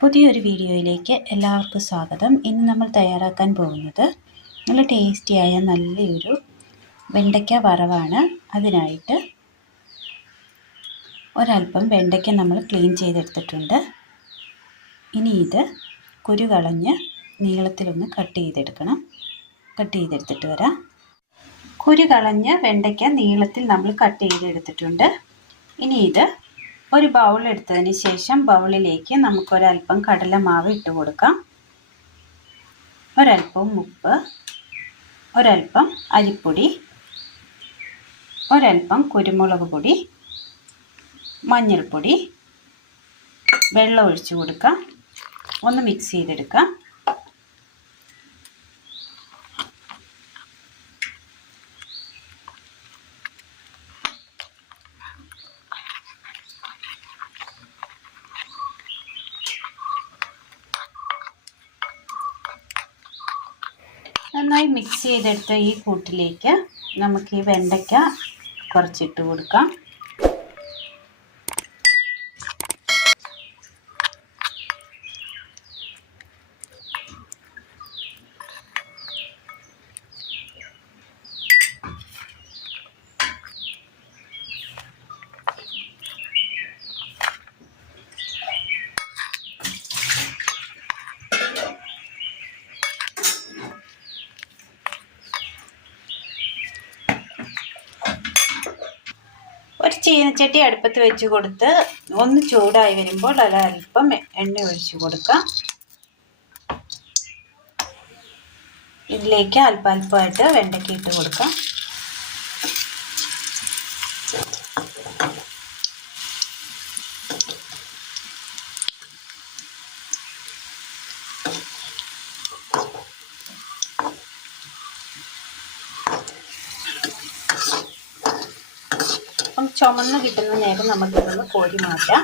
പുതിയൊരു വീഡിയോയിലേക്ക് എല്ലാവർക്കും സ്വാഗതം. ഇന്ന് നമ്മൾ തയ്യാറാക്കാൻ പോകുന്നത് നല്ല ടേസ്റ്റിയായ നല്ലൊരു വെണ്ടയ്ക്ക വറവാണ്. അതിനായിട്ട് ഒരൽപ്പം വെണ്ടയ്ക്ക നമ്മൾ ക്ലീൻ ചെയ്തെടുത്തിട്ടുണ്ട്. ഇനി ഇത് കുരു കളഞ്ഞ് നീളത്തിലൊന്ന് കട്ട് ചെയ്തെടുത്തിട്ട് വരാം. കുരു കളഞ്ഞ് വെണ്ടയ്ക്ക നീളത്തിൽ നമ്മൾ കട്ട് ചെയ്തെടുത്തിട്ടുണ്ട്. ഇനി ഇത് ഒരു ബൗൾ എടുത്തതിന് ശേഷം ബൗളിലേക്ക് നമുക്കൊരൽപ്പം കടലമാവ് ഇട്ട് കൊടുക്കാം. ഒരൽപ്പം ഉപ്പ്, ഒരൽപ്പം അരിപ്പൊടി, ഒരൽപ്പം കുരുമുളക് പൊടി, മഞ്ഞൾപ്പൊടി, വെള്ളം ഒഴിച്ച് കൊടുക്കാം. ഒന്ന് മിക്സ് ചെയ്തെടുക്കാം. നന്നായി മിക്സ് ചെയ്തെടുത്ത ഈ കൂട്ടിലേക്ക് നമുക്ക് ഈ വെണ്ടയ്ക്ക കുറച്ചിട്ട് കൊടുക്കാം. ഒരു ചീനച്ചട്ടി അടുപ്പത്ത് വെച്ച് കൊടുത്ത് ഒന്ന് ചൂടായി വരുമ്പോൾ അല്പം എണ്ണ ഒഴിച്ച് കൊടുക്കാം. ഇതിലേക്ക് അല്പാൽപ്പമായിട്ട് വെണ്ടയ്ക്ക ഇട്ട് കൊടുക്കാം. ചുമന്ന് കിട്ടുന്ന നേരം നമുക്കിതൊന്ന് കോരി മാറ്റാം.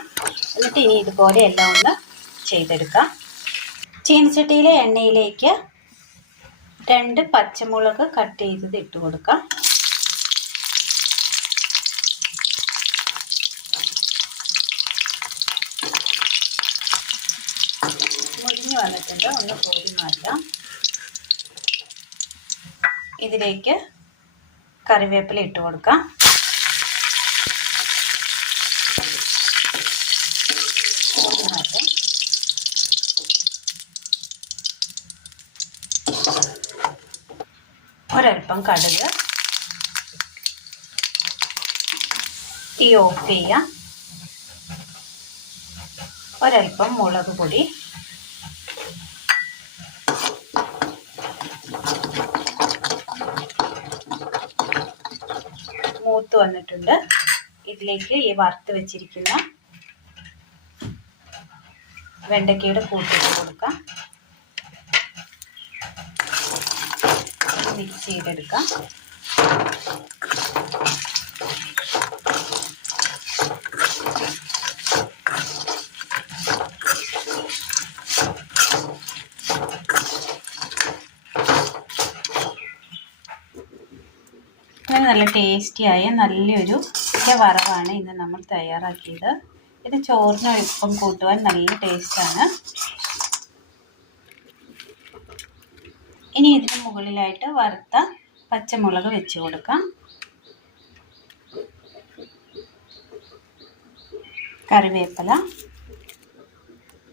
എന്നിട്ട് ഇനി ഇതുപോലെ എല്ലാം ഒന്ന് ചെയ്തെടുക്കാം. ചീനച്ചട്ടിയിലെ എണ്ണയിലേക്ക് 2 പച്ചമുളക് കട്ട് ചെയ്തത് ഇട്ട് കൊടുക്കാം. മുരിഞ്ഞ് വന്നിട്ടുണ്ട്, ഒന്ന് കോരി മാറ്റാം. ഇതിലേക്ക് കറിവേപ്പില ഇട്ട് കൊടുക്കാം. ഒരൽപ്പം കടുക്, തീ ഓഫ് ചെയ്യാം. ഒരൽപ്പം മുളക് പൊടി, മൂത്ത് വന്നിട്ടുണ്ട്. ഇതിലേക്ക് ഈ വറുത്ത് വെച്ചിരിക്കുന്ന വെണ്ടയ്ക്കയുടെ കൂട്ടിട്ട് കൊടുക്കാം. മിക്സ് ചെയ്തെടുക്കാം. അങ്ങനെ നല്ല ടേസ്റ്റിയായ നല്ലൊരു വറവാണ് ഇന്ന് നമ്മൾ തയ്യാറാക്കിയത്. ഇത് ചോറിന് ഒപ്പം കൂട്ടുവാൻ നല്ല ടേസ്റ്റാണ്. ഇനി ഇതിന് മുകളിലായിട്ട് വറുത്ത പച്ചമുളക് വെച്ച് കൊടുക്കാം. കറിവേപ്പില.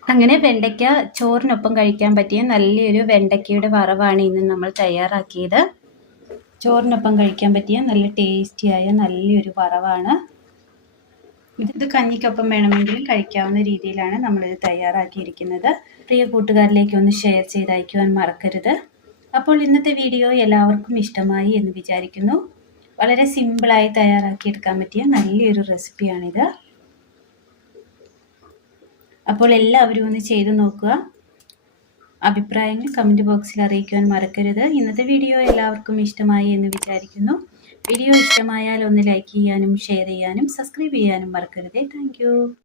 അങ്ങനെ വെണ്ടയ്ക്ക ചോറിനൊപ്പം കഴിക്കാൻ പറ്റിയ നല്ലൊരു വെണ്ടയ്ക്കയുടെ വറവാണ് ഇന്ന് നമ്മൾ തയ്യാറാക്കിയത്. ചോറിനൊപ്പം കഴിക്കാൻ പറ്റിയ നല്ല ടേസ്റ്റിയായ നല്ലൊരു വറവാണ്. ഇത് കഞ്ഞിക്കൊപ്പം വേണമെങ്കിലും കഴിക്കാവുന്ന രീതിയിലാണ് നമ്മളിത് തയ്യാറാക്കിയിരിക്കുന്നത്. പ്രിയ കൂട്ടുകാരിലേക്ക് ഒന്ന് ഷെയർ ചെയ്ത് അയക്കുവാൻ മറക്കരുത്. അപ്പോൾ ഇന്നത്തെ വീഡിയോ എല്ലാവർക്കും ഇഷ്ടമായി എന്ന് വിചാരിക്കുന്നു. വളരെ സിമ്പിളായി തയ്യാറാക്കിയെടുക്കാൻ പറ്റിയ നല്ലൊരു റെസിപ്പിയാണിത്. അപ്പോൾ എല്ലാവരും ഒന്ന് ചെയ്തു നോക്കുക. അഭിപ്രായങ്ങൾ കമൻറ്റ് ബോക്സിൽ അറിയിക്കുവാൻ മറക്കരുത്. ഇന്നത്തെ വീഡിയോ എല്ലാവർക്കും ഇഷ്ടമായി എന്ന് വിചാരിക്കുന്നു. വീഡിയോ ഇഷ്ടമായാൽ ഒന്ന് ലൈക്ക് ചെയ്യാനും ഷെയർ ചെയ്യാനും സബ്സ്ക്രൈബ് ചെയ്യാനും മറക്കരുതേ. താങ്ക്